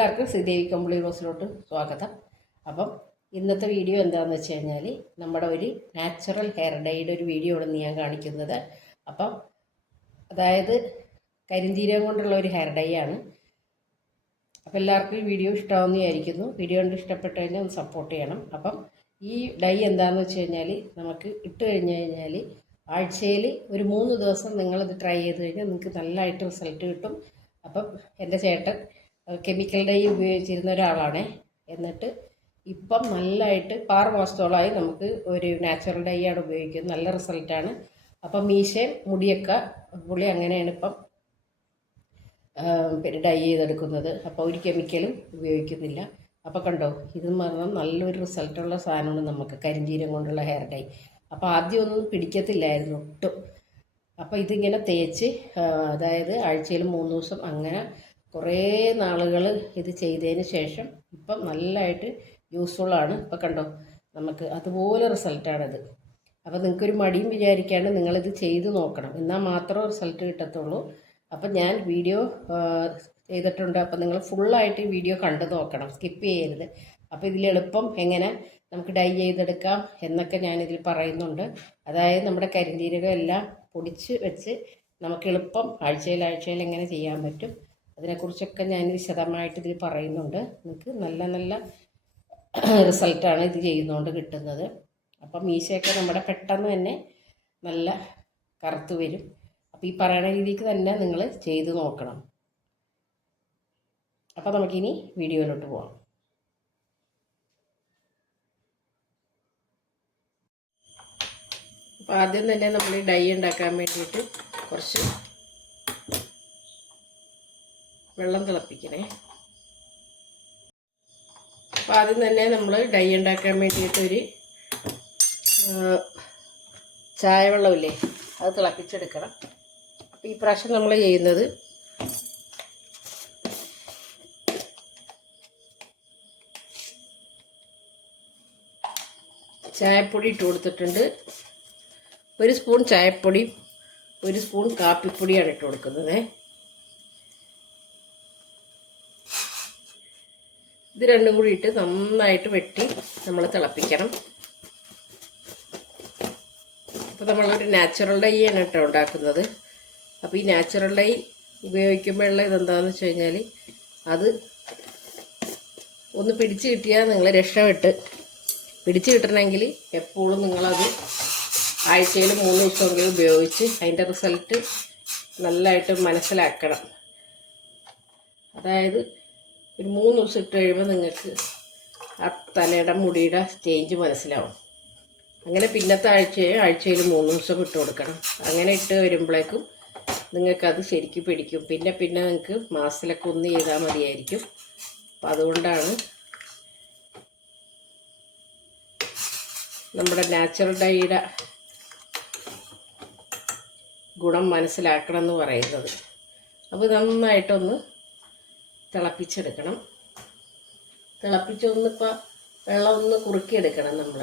എല്ലാവർക്കും ശ്രീദേവി കമ്പിളി റോസിലോട്ട് സ്വാഗതം. അപ്പം ഇന്നത്തെ വീഡിയോ എന്താണെന്ന് വെച്ച് കഴിഞ്ഞാൽ നമ്മുടെ ഒരു നാച്ചുറൽ ഹെയർ ഡൈയുടെ ഒരു വീഡിയോ ആണ് ഞാൻ കാണിക്കുന്നത്. അപ്പം അതായത് കരിന്തീരം കൊണ്ടുള്ള ഒരു ഹെയർ ഡൈ ആണ്. അപ്പം എല്ലാവർക്കും വീഡിയോ ഇഷ്ടമാവുന്ന വിചാരിക്കുന്നു. വീഡിയോ കണ്ട് ഇഷ്ടപ്പെട്ട് കഴിഞ്ഞാൽ ഒന്ന് സപ്പോർട്ട് ചെയ്യണം. അപ്പം ഈ ഡൈ എന്താണെന്ന് വെച്ച് കഴിഞ്ഞാൽ നമുക്ക് ഇട്ട് കഴിഞ്ഞ് കഴിഞ്ഞാൽ ആഴ്ചയിൽ ഒരു മൂന്ന് ദിവസം നിങ്ങളിത് ട്രൈ ചെയ്ത് കഴിഞ്ഞാൽ നിങ്ങൾക്ക് നല്ലതായിട്ട് റിസൾട്ട് കിട്ടും. അപ്പം എന്റെ ചേട്ടൻ കെമിക്കൽ ഡൈ ഉപയോഗിച്ചിരുന്ന ഒരാളാണ്. എന്നിട്ട് ഇപ്പം നല്ലതായിട്ട് ആറ് മാസത്തോളമായി നമുക്ക് ഒരു നാച്ചുറൽ ഡൈ ആണ് ഉപയോഗിക്കുന്നത്. നല്ല റിസൾട്ടാണ് അപ്പം മീശയും മുടിയൊക്കെ പുളി അങ്ങനെയാണ് ഇപ്പം പിന്നെ ഡൈ ചെയ്തെടുക്കുന്നത്. അപ്പോൾ ഒരു കെമിക്കലും ഉപയോഗിക്കുന്നില്ല. അപ്പോൾ കണ്ടോ ഇത് പറഞ്ഞാൽ നല്ലൊരു റിസൾട്ടുള്ള സാധനമാണ് നമുക്ക് കരിഞ്ചീരം കൊണ്ടുള്ള ഹെയർ ഡൈ അപ്പോൾ ആദ്യമൊന്നും പിടിക്കത്തില്ലായിരുന്നു ഒട്ടും. അപ്പോൾ ഇതിങ്ങനെ തേച്ച് അതായത് ആഴ്ചയിൽ മൂന്ന് ദിവസം അങ്ങനെ കുറേ നാളുകൾ ഇത് ചെയ്തതിന് ശേഷം ഇപ്പം നല്ലതായിട്ട് യൂസ്ഫുള്ളാണ്. ഇപ്പം കണ്ടോ നമുക്ക് അതുപോലെ റിസൾട്ടാണിത്. അപ്പോൾ നിങ്ങൾക്കൊരു മടിയും വിചാരിക്കാണ്ട് നിങ്ങളിത് ചെയ്ത് നോക്കണം. എന്നാൽ മാത്രമേ റിസൾട്ട് കിട്ടത്തുള്ളൂ. അപ്പം ഞാൻ വീഡിയോ ചെയ്തിട്ടുണ്ട്. അപ്പം നിങ്ങൾ ഫുള്ളായിട്ട് ഈ വീഡിയോ കണ്ടു നോക്കണം. സ്കിപ്പ് ചെയ്യരുത്. അപ്പോൾ ഇതിൽ എളുപ്പം എങ്ങനെ നമുക്ക് ഡൈ ചെയ്തെടുക്കാം എന്നൊക്കെ ഞാനിതിൽ പറയുന്നുണ്ട്. അതായത് നമ്മുടെ കരിഞ്ജീരകം എല്ലാം പൊടിച്ച് വെച്ച് നമുക്ക് എളുപ്പം ആഴ്ചയിൽ ആഴ്ചയിൽ എങ്ങനെ ചെയ്യാൻ പറ്റും അതിനെക്കുറിച്ചൊക്കെ ഞാൻ വിശദമായിട്ട് ഇതിൽ പറയുന്നുണ്ട്. നിങ്ങൾക്ക് നല്ല നല്ല റിസൾട്ടാണ് ഇത് ചെയ്യുന്നതുകൊണ്ട് കിട്ടുന്നത്. അപ്പം മീശയൊക്കെ നമ്മുടെ പെട്ടെന്ന് തന്നെ നല്ല കറുത്ത് വരും. അപ്പോൾ ഈ പറയണ രീതിക്ക് തന്നെ നിങ്ങൾ ചെയ്ത് നോക്കണം. അപ്പോൾ നമുക്കിനി വീഡിയോയിലോട്ട് പോകാം അപ്പോൾ ആദ്യം തന്നെ നമ്മൾ ഡൈ ഉണ്ടാക്കാൻ വേണ്ടിയിട്ട് കുറച്ച് വെള്ളം തിളപ്പിക്കണേ. അപ്പോൾ ആദ്യം തന്നെ നമ്മൾ ഡൈ ഉണ്ടാക്കാൻ വേണ്ടിയിട്ടൊരു ചായ വെള്ളമില്ലേ അത് തിളപ്പിച്ചെടുക്കണം. അപ്പോൾ ഈ പ്രാവശ്യം നമ്മൾ ചെയ്യുന്നത് ചായപ്പൊടി ഇട്ട് കൊടുത്തിട്ടുണ്ട്. ഒരു സ്പൂൺ ചായപ്പൊടി ഒരു സ്പൂൺ കാപ്പിപ്പൊടിയാണ് ഇട്ട് കൊടുക്കുന്നത്. ഇത് രണ്ടും കൂടി ഇട്ട് നന്നായിട്ട് വെട്ടി നമ്മൾ തിളപ്പിക്കണം. അപ്പോൾ നമ്മളൊരു നാച്ചുറൽ ഡൈ ആണ് കേട്ടോ ഉണ്ടാക്കുന്നത്. അപ്പോൾ ഈ നാച്ചുറൽ ഡൈ ഉപയോഗിക്കുമ്പോഴുള്ള ഇതെന്താണെന്ന് വെച്ച് കഴിഞ്ഞാൽ അത് ഒന്ന് പിടിച്ച് കിട്ടിയാൽ നിങ്ങൾ രക്ഷപ്പെട്ട്. പിടിച്ച് കിട്ടണമെങ്കിൽ എപ്പോഴും നിങ്ങളത് ആഴ്ചയിൽ മൂന്ന് ദിവസമെങ്കിലും ഉപയോഗിച്ച് അതിന്റെ റിസൾട്ട് നല്ലതായിട്ട് മനസ്സിലാക്കണം. അതായത് ഒരു മൂന്ന് ദിവസം ഇട്ട് കഴിയുമ്പോൾ നിങ്ങൾക്ക് ആ തലയുടെ മുടിയുടെ ചേഞ്ച് മനസ്സിലാവും. അങ്ങനെ പിന്നത്തെ ആഴ്ചയെ ആഴ്ചയിൽ മൂന്ന് ദിവസം ഇട്ട് കൊടുക്കണം. അങ്ങനെ ഇട്ട് വരുമ്പോഴേക്കും നിങ്ങൾക്കത് ശരിക്കും പിടിക്കും. പിന്നെ പിന്നെ നിങ്ങൾക്ക് മാസത്തിലൊക്കെ ഒന്ന് ചെയ്താൽ മതിയായിരിക്കും. അപ്പം അതുകൊണ്ടാണ് നമ്മുടെ നാച്ചുറൽ ഡൈയുടെ ഗുണം മനസ്സിലാക്കണം എന്ന് പറയുന്നത്. അപ്പോൾ നന്നായിട്ടൊന്ന് തിളപ്പിച്ചെടുക്കണം. തിളപ്പിച്ചൊന്നിപ്പോൾ വെള്ളം ഒന്ന് കുറുക്കിയെടുക്കണം നമ്മൾ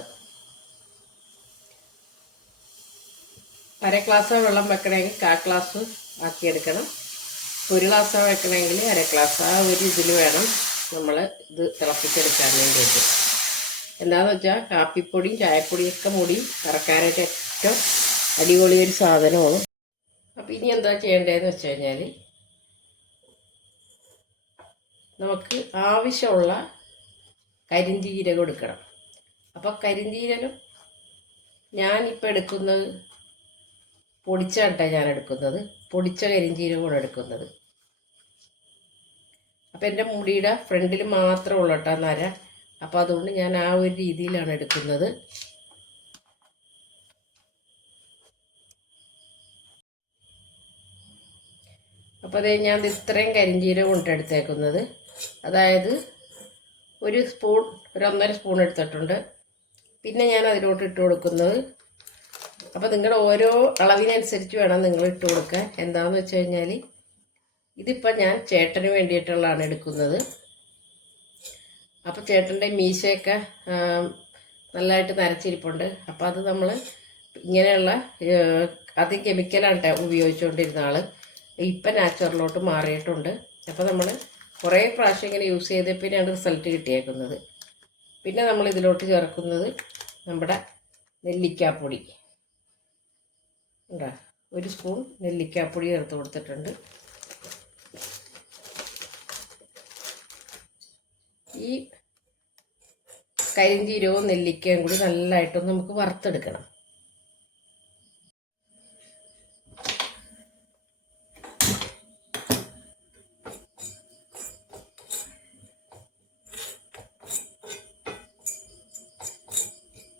അര ഗ്ലാസ് വെള്ളം വെക്കണമെങ്കിൽ കാ ഗ്ലാസ് ആക്കിയെടുക്കണം. ഒരു ഗ്ലാസ് വെക്കണമെങ്കിൽ അര ഗ്ലാസ് ആ ഒരു ഇതിൽ വേണം നമ്മൾ ഇത് തിളപ്പിച്ചെടുക്കാൻ വേണ്ടിയിട്ട്. എന്താണെന്ന് വെച്ചാൽ കാപ്പിപ്പൊടിയും ചായപ്പൊടിയും ഒക്കെ മുടി കറക്കാനായിട്ട് ഏറ്റവും അടിപൊളി ഒരു സാധനമാണ്. അപ്പം ഇനി എന്താ ചെയ്യേണ്ടതെന്ന് വെച്ച് കഴിഞ്ഞാൽ നമുക്ക് ആവശ്യമുള്ള കരിഞ്ചീരകം എടുക്കണം. അപ്പോൾ കരിഞ്ചീരകം ഞാനിപ്പോൾ എടുക്കുന്നത് പൊടിച്ച കട്ട ഞാൻ എടുക്കുന്നത്. പൊടിച്ച കരിഞ്ചീരകമാണ് എടുക്കുന്നത്. അപ്പോൾ എന്റെ മുടിയുടെ ഫ്രണ്ടിൽ മാത്രം ഉള്ളൂ കേട്ടോ നര. അപ്പോൾ അതുകൊണ്ട് ഞാൻ ആ ഒരു രീതിയിലാണ് എടുക്കുന്നത്. അപ്പോൾ അതേ ഞാൻ ഇത്രയും കരിഞ്ചീരകം കൊണ്ട് എടുത്തേക്കുന്നത്. അതായത് ഒരു സ്പൂൺ ഒരു ഒന്നര സ്പൂൺ എടുത്തിട്ടുണ്ട്. പിന്നെ ഞാൻ അതിലോട്ട് ഇട്ട് കൊടുക്കുന്നത്. അപ്പോൾ നിങ്ങളുടെ ഓരോ അളവിനനുസരിച്ച് വേണം നിങ്ങൾ ഇട്ട് കൊടുക്കാൻ. എന്താണെന്ന് വെച്ച് കഴിഞ്ഞാൽ ഇതിപ്പോൾ ഞാൻ ചേട്ടന് വേണ്ടിയിട്ടുള്ളതാണ് എടുക്കുന്നത്. അപ്പോൾ ചേട്ടന്റെ മീശയൊക്കെ നല്ലതായിട്ട് നരച്ചിരിപ്പുണ്ട്. അപ്പോൾ അത് നമ്മൾ ഇങ്ങനെയുള്ള അത് കെമിക്കലാണ് ഉപയോഗിച്ചുകൊണ്ടിരുന്ന ആൾ ഇപ്പം നാച്ചുറലോട്ട് മാറിയിട്ടുണ്ട്. അപ്പോൾ നമ്മൾ കുറേ പ്രാവശ്യം ഇങ്ങനെ യൂസ് ചെയ്തപ്പോഴാണ് റിസൾട്ട് കിട്ടിയേക്കുന്നത്. പിന്നെ നമ്മൾ ഇതിലോട്ട് ചേർക്കുന്നത് നമ്മുടെ നെല്ലിക്കാപ്പൊടി. ഉണ്ടാ ഒരു സ്പൂൺ നെല്ലിക്കാപ്പൊടി ചേർത്ത് കൊടുത്തിട്ടുണ്ട്. ഈ കരിഞ്ചീരവും നെല്ലിക്കയും കൂടി നല്ലതായിട്ടൊന്ന് നമുക്ക് വറുത്തെടുക്കണം.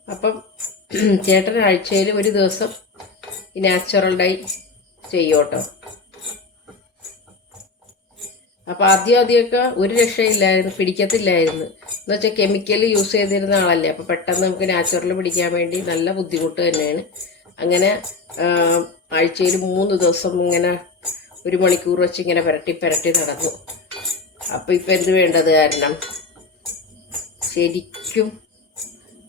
അപ്പം ചേട്ടൻ ആഴ്ചയിൽ ഒരു ദിവസം ഈ നാച്ചുറൽ ഡൈ ചെയ്യോട്ടോ. അപ്പം ആദ്യം ആദ്യമൊക്കെ ഒരു രക്ഷയില്ലായിരുന്നു പിടിക്കത്തില്ലായിരുന്നു. എന്ന് വെച്ചാൽ കെമിക്കൽ യൂസ് ചെയ്തിരുന്ന ആളല്ലേ അപ്പം പെട്ടെന്ന് നമുക്ക് നാച്ചുറൽ പിടിക്കാൻ വേണ്ടി നല്ല ബുദ്ധിമുട്ട് തന്നെയാണ്. അങ്ങനെ ആഴ്ചയിൽ മൂന്ന് ദിവസം ഇങ്ങനെ ഒരു മണിക്കൂർ വെച്ച് ഇങ്ങനെ പുരട്ടി പുരട്ടി നടന്നു. അപ്പം ഇപ്പം എന്ത് വേണ്ടത് കാരണം ശരിക്കും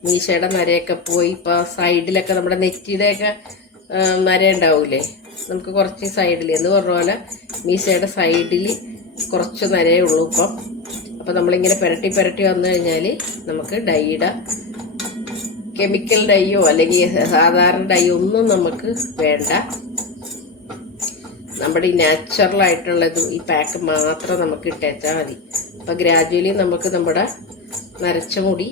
മീശയുടെ നരയൊക്കെ പോയി. ഇപ്പോൾ സൈഡിലൊക്കെ നമ്മുടെ നെറ്റിയുടെയൊക്കെ നര ഉണ്ടാവൂലേ? നമുക്ക് കുറച്ച് സൈഡിൽ എന്ന് പറഞ്ഞ പോലെ മീശയുടെ സൈഡിൽ കുറച്ച് നരയേ ഉള്ളൂ ഇപ്പം. അപ്പം നമ്മളിങ്ങനെ പുരട്ടി പുരട്ടി വന്നു കഴിഞ്ഞാൽ നമുക്ക് ഡൈയുടെ കെമിക്കൽ ഡൈയോ അല്ലെങ്കിൽ സാധാരണ ഡൈയോ ഒന്നും നമുക്ക് വേണ്ട. നമ്മുടെ ഈ നാച്ചുറൽ ആയിട്ടുള്ളതും ഈ പാക്ക് മാത്രം നമുക്ക് ഇട്ടേച്ചാൽ മതി. അപ്പം ഗ്രാജുവലി നമുക്ക് നമ്മുടെ നരച്ച മുടി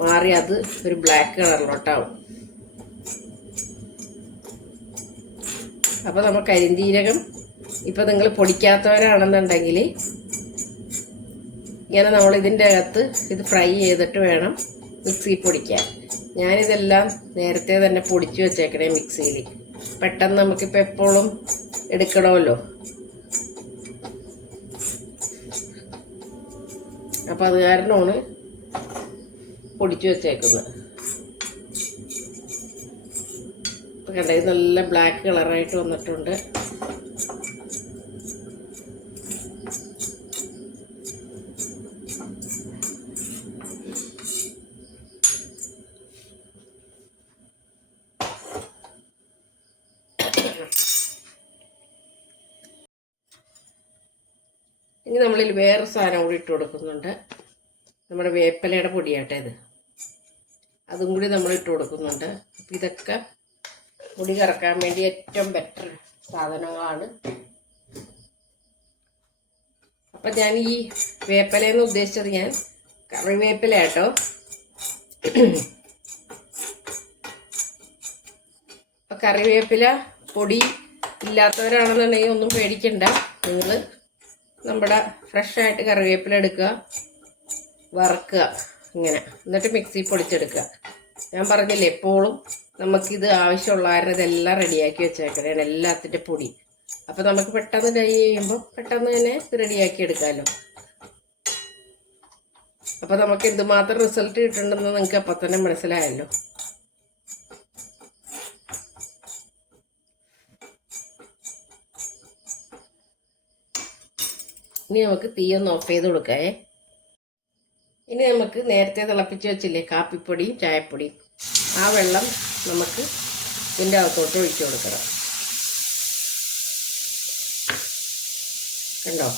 മാറി അത് ഒരു ബ്ലാക്ക് കളറിലോട്ടാവും അപ്പോൾ നമ്മൾ കരിന്തീരകം ഇപ്പോൾ നിങ്ങൾ പൊടിക്കാത്തവരാണെന്നുണ്ടെങ്കിൽ ഇങ്ങനെ നമ്മൾ ഇതിന്റെ അകത്ത് ഇത് ഫ്രൈ ചെയ്തിട്ട് വേണം മിക്സിയിൽ പൊടിക്കാൻ. ഞാനിതെല്ലാം നേരത്തെ തന്നെ പൊടിച്ചു വെച്ചേക്കണേ മിക്സിയിൽ. പെട്ടെന്ന് നമുക്കിപ്പോൾ എപ്പോഴും എടുക്കണമല്ലോ. അപ്പോൾ അത് കാരണമാണ് പൊടിച്ചു വെച്ചേക്കുന്നത്. കണ്ടത് നല്ല ബ്ലാക്ക് കളറായിട്ട് വന്നിട്ടുണ്ട്. ഇനി നമ്മളിൽ വേറെ സാധനം കൂടി ഇട്ട് കൊടുക്കുന്നുണ്ട്. നമ്മുടെ വേപ്പിലയുടെ പൊടിയാട്ടേ ഇത്. അതും കൂടി നമ്മൾ ഇട്ട് കൊടുക്കുന്നുണ്ട്. അപ്പം ഇതൊക്കെ മുടി കറക്കാൻ വേണ്ടി ഏറ്റവും ബെറ്റർ സാധനങ്ങളാണ്. അപ്പം ഞാൻ ഈ വേപ്പലയെന്ന് ഉദ്ദേശിച്ചത് ഞാൻ കറിവേപ്പില കേട്ടോ അപ്പം കറിവേപ്പില പൊടി ഇല്ലാത്തവരാണെന്നുണ്ടെങ്കിൽ ഒന്നും പേടിക്കണ്ട. നിങ്ങൾ നമ്മുടെ ഫ്രഷായിട്ട് കറിവേപ്പില എടുക്കുക വറക്കുക. ഇങ്ങനെ. എന്നിട്ട് മിക്സി പൊടിച്ചെടുക്കുക. ഞാൻ പറഞ്ഞില്ലേ എപ്പോഴും നമുക്കിത് ആവശ്യമുള്ള കാരണം ഇതെല്ലാം റെഡിയാക്കി വെച്ചേക്കണം എല്ലാത്തിന്റെ പൊടി. അപ്പോൾ നമുക്ക് പെട്ടെന്ന് കൈ ചെയ്യുമ്പോൾ പെട്ടെന്ന് തന്നെ റെഡിയാക്കി എടുക്കാമല്ലോ അപ്പോൾ നമുക്ക് എന്തുമാത്രം റിസൾട്ട് കിട്ടുന്നുണ്ടെന്ന് നിങ്ങൾക്ക് അപ്പം തന്നെ മനസ്സിലായല്ലോ. ഇനി നമുക്ക് തീ ഒന്ന് ഓഫ് ചെയ്ത് കൊടുക്കാവേ ഇനി നമുക്ക് നേരത്തെ തിളപ്പിച്ച് വെച്ചില്ലേ കാപ്പിപ്പൊടിയും ചായപ്പൊടിയും. ആ വെള്ളം നമുക്ക് ഇതിന്റെ അകത്തോട്ട് ഒഴിച്ചു കൊടുക്കണം. കണ്ടോ?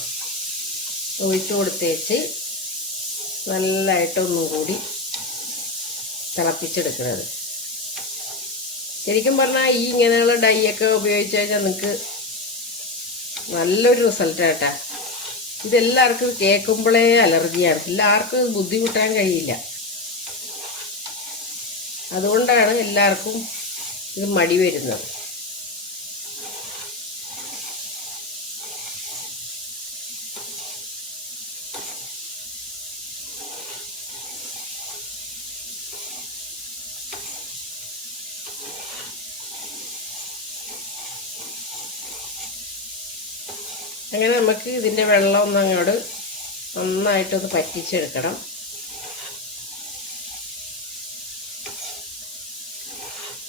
ഒഴിച്ചു കൊടുത്തേച്ച് നല്ലതായിട്ടൊന്നും കൂടി തിളപ്പിച്ചെടുക്കുന്നത് ശരിക്കും പറഞ്ഞാൽ ഈ ഇങ്ങനെയുള്ള ഡൈ ഒക്കെ ഉപയോഗിച്ച് കഴിഞ്ഞാൽ നിങ്ങൾക്ക് നല്ലൊരു റിസൾട്ട് കേട്ടാ ഇതെല്ലാവർക്കും കേൾക്കുമ്പോഴേ അലർജിയാണ് എല്ലാവർക്കും ബുദ്ധിമുട്ടാൻ കഴിയില്ല. അതുകൊണ്ടാണ് എല്ലാവർക്കും ഇത് മടി വരുന്നത്. അങ്ങനെ നമുക്ക് ഇതിന്റെ വെള്ളം ഒന്ന് അങ്ങോട്ട് നന്നായിട്ടൊന്ന് പറ്റിച്ചെടുക്കണം.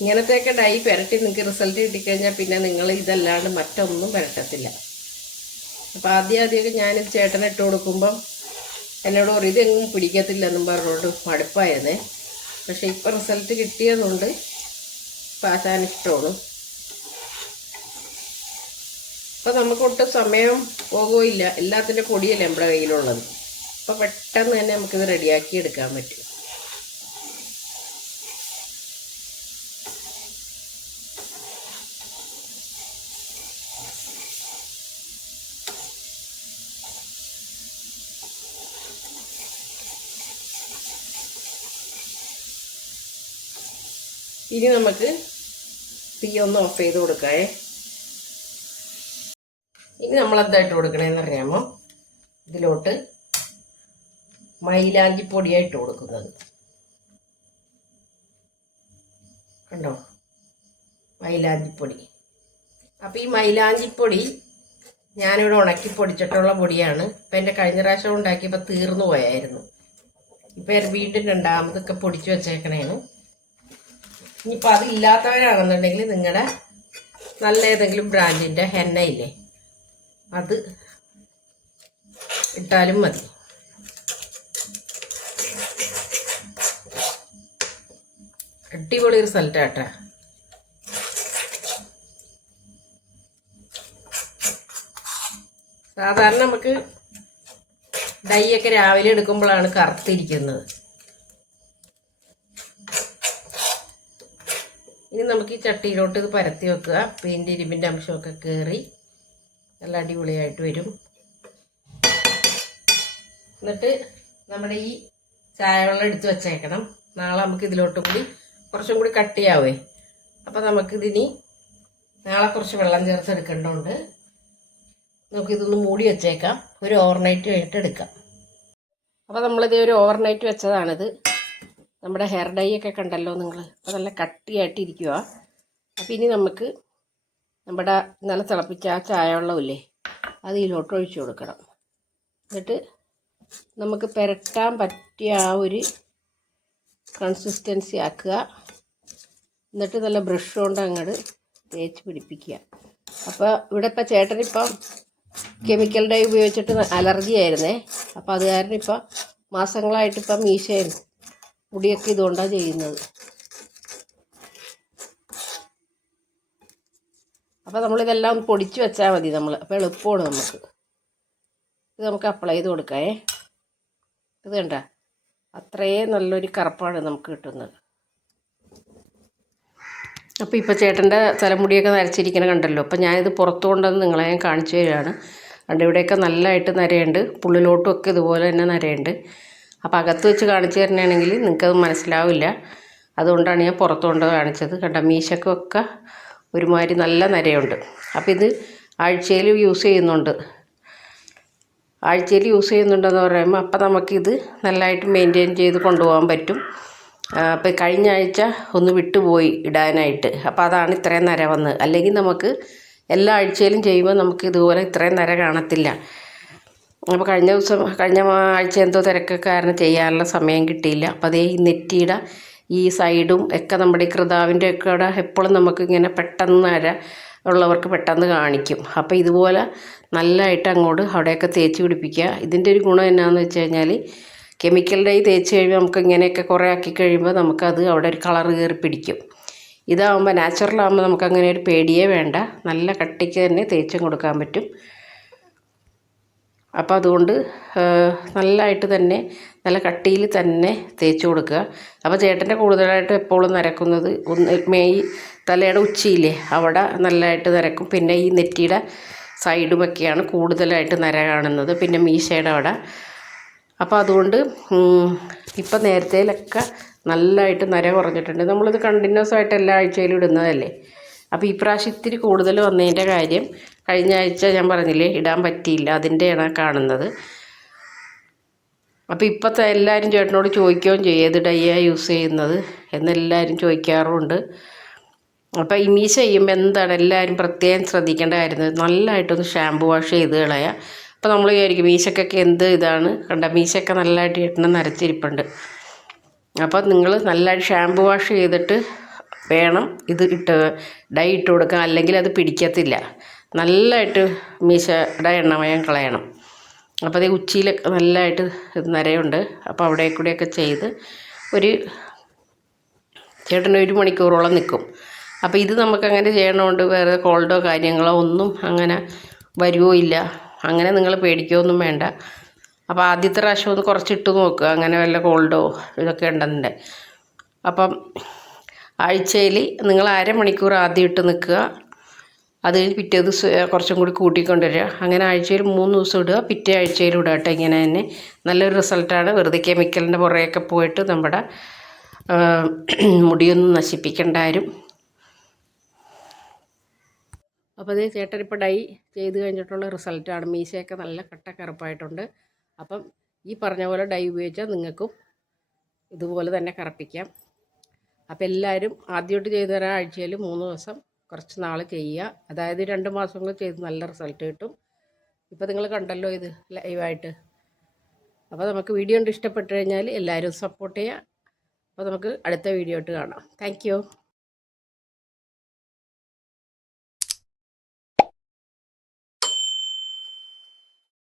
ഇങ്ങനത്തെയൊക്കെ ഡൈ പുരട്ടി നിങ്ങൾക്ക് റിസൾട്ട് കിട്ടിക്കഴിഞ്ഞാൽ പിന്നെ നിങ്ങൾ ഇതല്ലാണ്ട് മറ്റൊന്നും പുരട്ടത്തില്ല. അപ്പോൾ ആദ്യം ആദ്യമൊക്കെ ഞാനിത് ചേട്ടന് ഇട്ട് കൊടുക്കുമ്പം എന്നോട് പറയും ഇതെങ്ങും പിടിക്കത്തില്ല എന്നും പറഞ്ഞുകൊണ്ട് മടുപ്പായിരുന്നേ. പക്ഷേ ഇപ്പോൾ റിസൾട്ട് കിട്ടിയതുകൊണ്ട് പാശാൻ അപ്പോൾ നമുക്ക് സമയം പോകുകയില്ല എല്ലാത്തിന്റെ പൊടിയല്ലേ നമ്മുടെ കയ്യിലുള്ളത്. അപ്പോൾ പെട്ടെന്ന് തന്നെ നമുക്കിത് റെഡിയാക്കി എടുക്കാൻ പറ്റും. ഇനി നമുക്ക് തീ ഒന്ന് ഓഫ് ചെയ്ത് കൊടുക്കാവേ ഇനി നമ്മൾ എന്തായിട്ട് കൊടുക്കണേന്ന് അറിയാമോ ഇതിലോട്ട് മൈലാഞ്ചിപ്പൊടിയായിട്ട് കൊടുക്കുന്നത്. കണ്ടോ? മൈലാഞ്ചിപ്പൊടി. അപ്പോൾ ഈ മൈലാഞ്ചിപ്പൊടി ഞാനിവിടെ ഉണക്കി പൊടിച്ചിട്ടുള്ള പൊടിയാണ്. ഇപ്പം എന്റെ കഴിഞ്ഞ പ്രാവശ്യം ഉണ്ടാക്കിയപ്പോൾ തീർന്നു പോയായിരുന്നു. ഇപ്പം വീണ്ടും രണ്ടാമതൊക്കെ പൊടിച്ചു വെച്ചേക്കണേണ്. ഇനിയിപ്പോൾ അതില്ലാത്തവരാണെന്നുണ്ടെങ്കിൽ നിങ്ങളുടെ നല്ല ഏതെങ്കിലും ബ്രാൻഡിന്റെ ഇല്ലേ അത് ഇട്ടാലും മതി. അടിപൊളി റിസൾട്ടാട്ടാ സാധാരണ നമുക്ക് ഡൈ ഒക്കെ രാവിലെ എടുക്കുമ്പോഴാണ് കറുത്തിരിക്കുന്നത്. ഇനി നമുക്ക് ഈ ചട്ടിയിലോട്ട് ഇത് പരത്തി വെക്കുക. പെയിന്റ് ഇരുമ്പിന്റെ അംശമൊക്കെ കയറി നല്ല അടിപൊളിയായിട്ട് വരും. എന്നിട്ട് നമ്മുടെ ഈ ചായവെള്ളം എടുത്ത് വെച്ചേക്കണം. നാളെ നമുക്ക് ഇതിലോട്ട് കൂടി കുറച്ചും കൂടി കട്ടിയാവേ അപ്പം നമുക്കിതിനി നാളെ കുറച്ച് വെള്ളം ചേർത്തെടുക്കേണ്ടതുണ്ട് നമുക്കിതൊന്ന് മൂടി വെച്ചേക്കാം. ഒരു ഓവർനൈറ്റ് കഴിഞ്ഞിട്ട് എടുക്കാം. അപ്പോൾ നമ്മളിത് ഒരു ഓവർനൈറ്റ് വെച്ചതാണിത്. നമ്മുടെ ഹെയർ ഡൈ ഒക്കെ കണ്ടല്ലോ നിങ്ങൾ. അപ്പോൾ നല്ല അപ്പം ഇനി നമുക്ക് നമ്മുടെ നല്ല തിളപ്പിച്ച ആ ചായവെള്ളമില്ലേ അത് ഇതിലോട്ട് ഒഴിച്ചു കൊടുക്കണം. എന്നിട്ട് നമുക്ക് പുരട്ടാൻ പറ്റിയ ആ ഒരു കൺസിസ്റ്റൻസി ആക്കുക. എന്നിട്ട് നല്ല ബ്രഷ് കൊണ്ട് അങ്ങോട്ട് തേച്ച് പിടിപ്പിക്കുക. അപ്പോൾ ഇവിടെ ഇപ്പം ചേട്ടനിപ്പം കെമിക്കൽ ഡൈ ഉപയോഗിച്ചിട്ട് അലർജി ആയിരുന്നേ. അപ്പോൾ അത് കാരണം ഇപ്പം മാസങ്ങളായിട്ടിപ്പം മീശയും മുടിയൊക്കെ ഇതുകൊണ്ടാണ് ചെയ്യുന്നത്. അപ്പോൾ നമ്മളിതെല്ലാം ഒന്ന് പൊടിച്ച് വെച്ചാൽ മതി നമ്മൾ അപ്പോൾ എളുപ്പമാണ് നമുക്ക്. ഇത് നമുക്ക് അപ്ലൈ ചെയ്ത് കൊടുക്കാമേ ഇത് കണ്ട? അത്രയും നല്ലൊരു കറുപ്പാണ് നമുക്ക് കിട്ടുന്നത്. അപ്പോൾ ഇപ്പോൾ ചേട്ടന്റെ തലമുടിയൊക്കെ നരച്ചിരിക്കണ കണ്ടല്ലോ. അപ്പോൾ ഞാനിത് പുറത്തു കൊണ്ടുവന്ന് നിങ്ങളെ ഞാൻ കാണിച്ചു തരികയാണ് കണ്ട് ഇവിടെയൊക്കെ നല്ലതായിട്ട് നരയുണ്ട്. പുള്ളിലോട്ടുമൊക്കെ ഇതുപോലെ തന്നെ നരയുണ്ട്. അപ്പോൾ അകത്ത് വെച്ച് കാണിച്ചു തരണയാണെങ്കിൽ നിങ്ങൾക്കത് മനസ്സിലാവില്ല. അതുകൊണ്ടാണ് ഞാൻ പുറത്തു കൊണ്ട് കാണിച്ചത്. കണ്ട മീശക്കൊക്കെ ഒരുമാതിരി നല്ല നരയുണ്ട് അപ്പോൾ ഇത് ആഴ്ചയിൽ യൂസ് ചെയ്യുന്നുണ്ട്. ആഴ്ചയിൽ യൂസ് ചെയ്യുന്നുണ്ടെന്ന് പറയുമ്പോൾ അപ്പം നമുക്കിത് നല്ലതായിട്ട് മെയിന്റെയിൻ ചെയ്ത് കൊണ്ടുപോകാൻ പറ്റും. അപ്പോൾ കഴിഞ്ഞ ആഴ്ച ഒന്ന് വിട്ടുപോയി ഇടാനായിട്ട്. അപ്പോൾ അതാണ് ഇത്രയും നര വന്നത്. അല്ലെങ്കിൽ നമുക്ക് എല്ലാ ആഴ്ചയിലും ചെയ്യുമ്പോൾ നമുക്ക് ഇതുപോലെ ഇത്രയും നര കാണത്തില്ല. അപ്പോൾ കഴിഞ്ഞ ദിവസം കഴിഞ്ഞ ആഴ്ച എന്തോ തിരക്കൊക്കെ കാരണം ചെയ്യാനുള്ള സമയം കിട്ടിയില്ല. അപ്പോൾ അതേ ഈ നെറ്റിയുടെ ഈ സൈഡും ഒക്കെ നമ്മുടെ ഈ കൃതാവിന്റെ ഒക്കെ അവിടെ എപ്പോഴും നമുക്ക് ഇങ്ങനെ പെട്ടെന്ന് നര ഉള്ളവർക്ക് പെട്ടെന്ന് കാണിക്കും. അപ്പോൾ ഇതുപോലെ നല്ലതായിട്ട് അങ്ങോട്ട് അവിടെയൊക്കെ തേച്ച് പിടിപ്പിക്കുക. ഇതിന്റെ ഒരു ഗുണം എന്നാന്ന് വെച്ച് കഴിഞ്ഞാൽ കെമിക്കലിന്റെ ഈ തേച്ച് കഴിയുമ്പോൾ നമുക്ക് ഇങ്ങനെയൊക്കെ കുറേ ആക്കി കഴിയുമ്പോൾ നമുക്കത് അവിടെ ഒരു കളർ കയറി പിടിക്കും. ഇതാകുമ്പോൾ നമുക്ക് അങ്ങനെ ഒരു പേടിയേ വേണ്ട. നല്ല കട്ടിക്ക് തന്നെ തേച്ചും കൊടുക്കാൻ പറ്റും. അപ്പോൾ അതുകൊണ്ട് നല്ലതായിട്ട് തന്നെ നല്ല കട്ടിയിൽ തന്നെ തേച്ച് കൊടുക്കുക. അപ്പോൾ ചേട്ടന്റെ കൂടുതലായിട്ട് എപ്പോഴും നരക്കുന്നത് ഒന്ന് മെയ് തലയുടെ ഉച്ചിയില്ലേ അവിടെ നല്ലതായിട്ട് നരക്കും. പിന്നെ ഈ നെറ്റിയുടെ സൈഡുമൊക്കെയാണ് കൂടുതലായിട്ട് നര കാണുന്നത്. പിന്നെ മീശയുടെ അവിടെ. അപ്പോൾ അതുകൊണ്ട് ഇപ്പം നേരത്തേലൊക്കെ നല്ലതായിട്ട് നര കുറഞ്ഞിട്ടുണ്ട്. നമ്മളിത് കണ്ടിന്യൂസ് ആയിട്ട് എല്ലാ ആഴ്ചയിലും ഇടുന്നതല്ലേ. അപ്പോൾ ഈ പ്രാവശ്യം ഇത്തിരി കൂടുതൽ വന്നതിന്റെ കാര്യം കഴിഞ്ഞ ആഴ്ച ഞാൻ പറഞ്ഞില്ലേ ഇടാൻ പറ്റിയില്ല. അതിന്റെയാണ് കാണുന്നത്. അപ്പോൾ ഇപ്പോഴത്തെ എല്ലാവരും ചേട്ടനോട് ചോദിക്കുകയും ചെയ്യും ഏത് ഡൈയാണ് യൂസ് ചെയ്യുന്നത് എന്നെല്ലാവരും ചോദിക്കാറുമുണ്ട്. അപ്പോൾ ഈ മീശ ചെയ്യുമ്പോൾ എന്താണ് എല്ലാവരും പ്രത്യേകം ശ്രദ്ധിക്കേണ്ട കാര്യം നല്ലതായിട്ടൊന്ന് ഷാമ്പു വാഷ് ചെയ്ത് കളയുക അപ്പോൾ നമ്മൾ വിചാരിക്കും മീശക്കൊക്കെ എന്ത് ഇതാണ്? കണ്ട മീശയൊക്കെ നല്ലതായിട്ട് ചേട്ടന് നരച്ചിരിപ്പുണ്ട്. അപ്പോൾ നിങ്ങൾ നല്ലതായിട്ട് ഷാമ്പു വാഷ് ചെയ്തിട്ട് വേണം ഇത് ഇട്ട് ഡൈ ഇട്ട് കൊടുക്കാൻ. അല്ലെങ്കിൽ അത് പിടിക്കത്തില്ല. നല്ലതായിട്ട് മീശയുടെ എണ്ണമയം കളയണം. അപ്പോൾ അത് ഉച്ചിയിലൊക്കെ നല്ലതായിട്ട് നരയുണ്ട്. അപ്പോൾ അവിടെ കൂടെയൊക്കെ ചെയ്ത് ഒരു ചേട്ടൻ ഒരു മണിക്കൂറോളം നിൽക്കും അപ്പോൾ ഇത് നമുക്കങ്ങനെ ചെയ്യണമുണ്ട് വേറെ കോൾഡോ കാര്യങ്ങളോ ഒന്നും അങ്ങനെ വരുമോ ഇല്ല. അങ്ങനെ നിങ്ങൾ പേടിക്കുകയൊന്നും വേണ്ട. അപ്പോൾ ആദ്യത്തെ പ്രാവശ്യം ഒന്ന് കുറച്ചിട്ട് നോക്കുക അങ്ങനെ വല്ല കോൾഡോ ഇതൊക്കെ ഉണ്ടെന്നുണ്ട്. അപ്പം ആഴ്ചയിൽ നിങ്ങൾ അരമണിക്കൂർ ആദ്യം ഇട്ട് നിൽക്കുക അത് കഴിഞ്ഞ് പിറ്റേ ദിവസം കുറച്ചും കൂടി കൂട്ടിക്കൊണ്ടുവരിക. അങ്ങനെ ആഴ്ചയിൽ മൂന്ന് ദിവസം ഇടുക. പിറ്റേ ആഴ്ചയിൽ ഇടുക കേട്ടോ ഇങ്ങനെ തന്നെ. നല്ലൊരു റിസൾട്ടാണ്. വെറുതെ കെമിക്കലിന്റെ പുറകെയൊക്കെ പോയിട്ട് നമ്മുടെ മുടിയൊന്നും നശിപ്പിക്കേണ്ട ആരും അപ്പോൾ അതേ ചേട്ടൻ ഇപ്പോൾ ഡൈ ചെയ്ത് കഴിഞ്ഞിട്ടുള്ള റിസൾട്ടാണ്. മീശയൊക്കെ നല്ല കട്ട കട്ടക്കറുപ്പായിട്ടുണ്ട്. അപ്പം ഈ പറഞ്ഞ പോലെ ഡൈ ഉപയോഗിച്ചാൽ നിങ്ങൾക്കും ഇതുപോലെ തന്നെ കറുപ്പിക്കാം. അപ്പോൾ എല്ലാവരും ആദ്യമായിട്ട് ചെയ്തു തരാൻ ആഴ്ചയിൽ മൂന്ന് ദിവസം കുറച്ച് നാൾ ചെയ്യുക. അതായത് രണ്ട് മാസം കൊണ്ട് ചെയ്ത് നല്ല റിസൾട്ട് കിട്ടും. ഇപ്പോൾ നിങ്ങൾ കണ്ടല്ലോ ഇത് ലൈവായിട്ട് അപ്പോൾ നമുക്ക് വീഡിയോ കണ്ട് ഇഷ്ടപ്പെട്ട് കഴിഞ്ഞാൽ എല്ലാവരും സപ്പോർട്ട് ചെയ്യുക. അപ്പോൾ നമുക്ക് അടുത്ത വീഡിയോ ആയിട്ട് കാണാം. താങ്ക്